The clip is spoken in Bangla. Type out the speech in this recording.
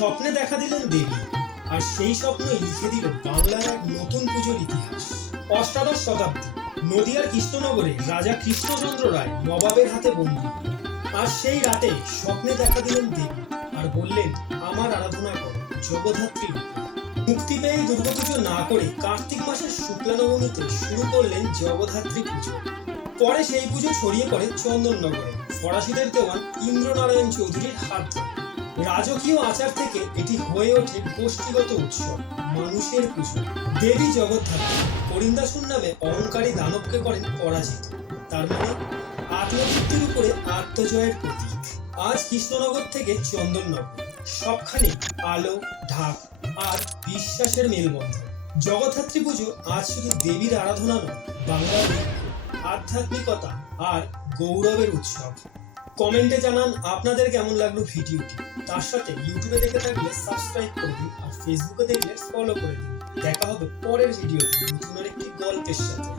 স্বপ্নে দেখা দিলেন দেবী, আর সেই স্বপ্নই লিখে দিল বাংলার এক নতুন পুজোর ইতিহাস। অষ্টাদশ শতাব্দী নদিয়ার কৃষ্ণনগরে রাজা কৃষ্ণচন্দ্র রায় নবাবের হাতে বন্দী। আর সেই রাতে স্বপ্নে দেখা দিলেন দেবী আর বললেন, আমার আরাধনা করো জগদ্ধাত্রী রূপে। মুক্তি পেয়ে দুর্গাপুজো না করে কার্তিক মাসের শুক্লা নবমীতে শুরু করলেন জগদ্ধাত্রী পুজো। পরে সেই পুজো ছড়িয়ে পড়ে চন্দননগরে ফরাসিদের দেওয়ান ইন্দ্রনারায়ণ চৌধুরীর হাত ধরে। রাজকীয় আচার থেকে এটি হয়ে ওঠে গোষ্ঠীগত উৎসব, মানুষের পুজো। দেবী জগদ্ধাত্রী করিন্দাসুর নামে অহংকারী দানবকে করেন পরাজিত, তার মানে আত্মতৃপ্তির উপরে আত্মজয়ের প্রতীক। আজ কৃষ্ণনগর থেকে চন্দননগর সবখানে আলো, ঢাক আর বিশ্বাসের মেলবন্ধন। জগদ্ধাত্রী পুজো আজ শুধু দেবীর আরাধনা নয়, বাংলার আধ্যাত্মিকতা আর গৌরবের উৎসব। কমেন্টে জানান আপনাদের কেমন লাগলো ভিডিওটি। তার সাথে ইউটিউবে দেখে থাকলে সাবস্ক্রাইব করে দিন, আর ফেসবুকে দেখলে ফলো করে দিন। দেখা হবে পরের ভিডিওতে নতুন আরেকটি গল্পের সাথে।